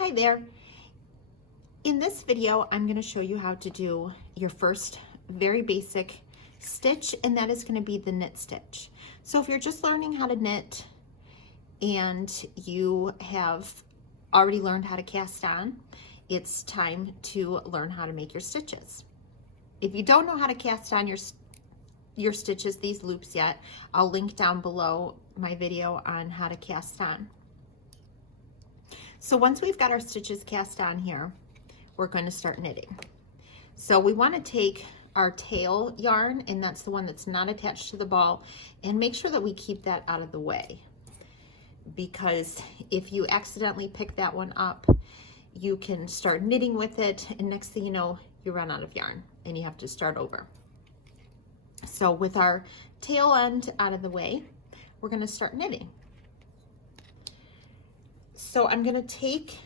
Hi there. In this video, I'm going to show you how to do your first very basic stitch, and that is going to be the knit stitch. So if you're just learning how to knit and you have already learned how to cast on, it's time to learn how to make your stitches. If you don't know how to cast on your stitches, these loops yet, I'll link down below my video on how to cast on. So once we've got our stitches cast on here, we're going to start knitting. So we want to take our tail yarn, and that's the one that's not attached to the ball, and make sure that we keep that out of the way, because if you accidentally pick that one up, you can start knitting with it, and next thing you know, you run out of yarn and you have to start over. So with our tail end out of the way, we're going to start knitting. So I'm going to take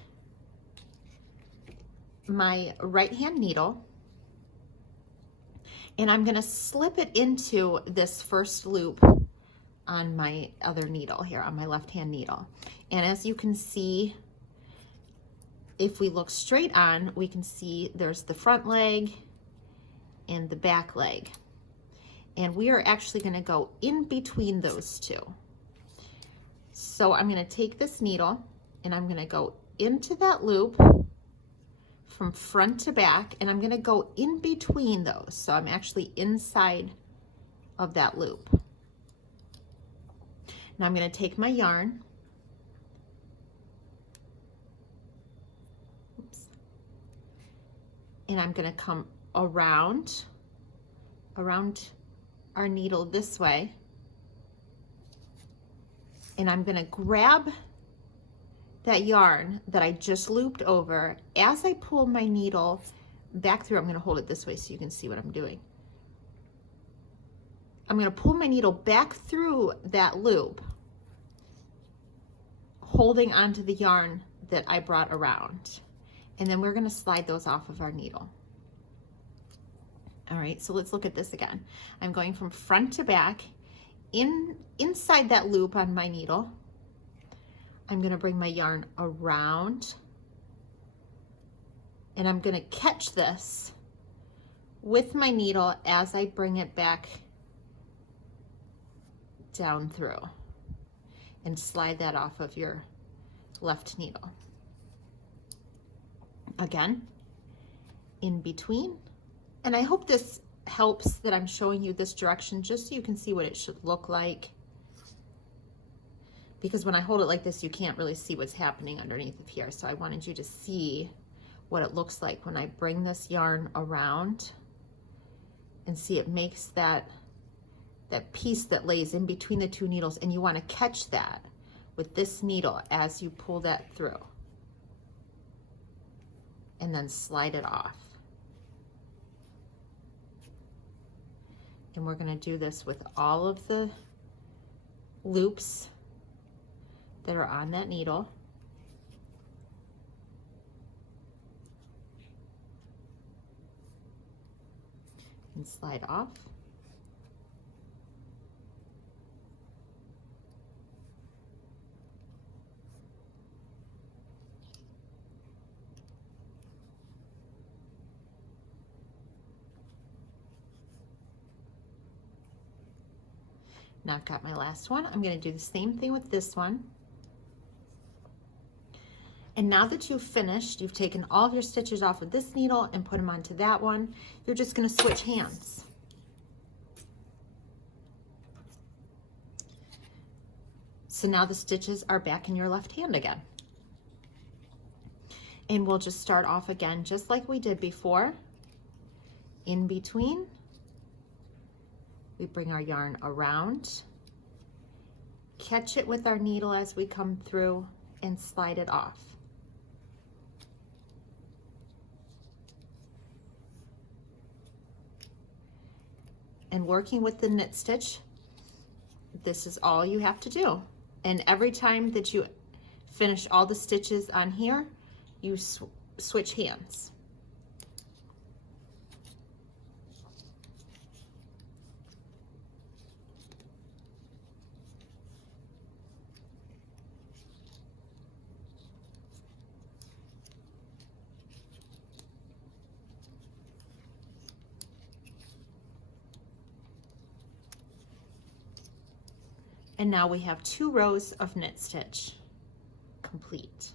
my right hand needle and I'm going to slip it into this first loop on my other needle here, on my left hand needle. And as you can see, if we look straight on, we can see there's the front leg and the back leg. And we are actually going to go in between those two. So I'm going to take this needle and I'm going to go into that loop from front to back, and I'm going to go in between those. So I'm actually inside of that loop. Now I'm going to take my yarn, and I'm going to come around our needle this way, and I'm going to grab that yarn that I just looped over. As I pull my needle back through, I'm going to hold it this way so you can see what I'm doing. I'm going to pull my needle back through that loop, holding onto the yarn that I brought around, and then we're going to slide those off of our needle. All right, so let's look at this again. I'm going from front to back, inside that loop on my needle. I'm going to bring my yarn around, and I'm going to catch this with my needle as I bring it back down through, and slide that off of your left needle. Again, in between. And I hope this helps that I'm showing you this direction just so you can see what it should look like. Because when I hold it like this, you can't really see what's happening underneath of here. So I wanted you to see what it looks like when I bring this yarn around, and see it makes that piece that lays in between the two needles, and you want to catch that with this needle as you pull that through, and then slide it off. And we're going to do this with all of the loops that are on that needle. And slide off. Now I've got my last one. I'm going to do the same thing with this one. And now that you've finished, you've taken all of your stitches off of this needle and put them onto that one, you're just going to switch hands. So now the stitches are back in your left hand again. And we'll just start off again just like we did before. In between, we bring our yarn around, catch it with our needle as we come through, and slide it off. And working with the knit stitch, this is all you have to do. And every time that you finish all the stitches on here, you switch hands. And now we have 2 rows of knit stitch complete.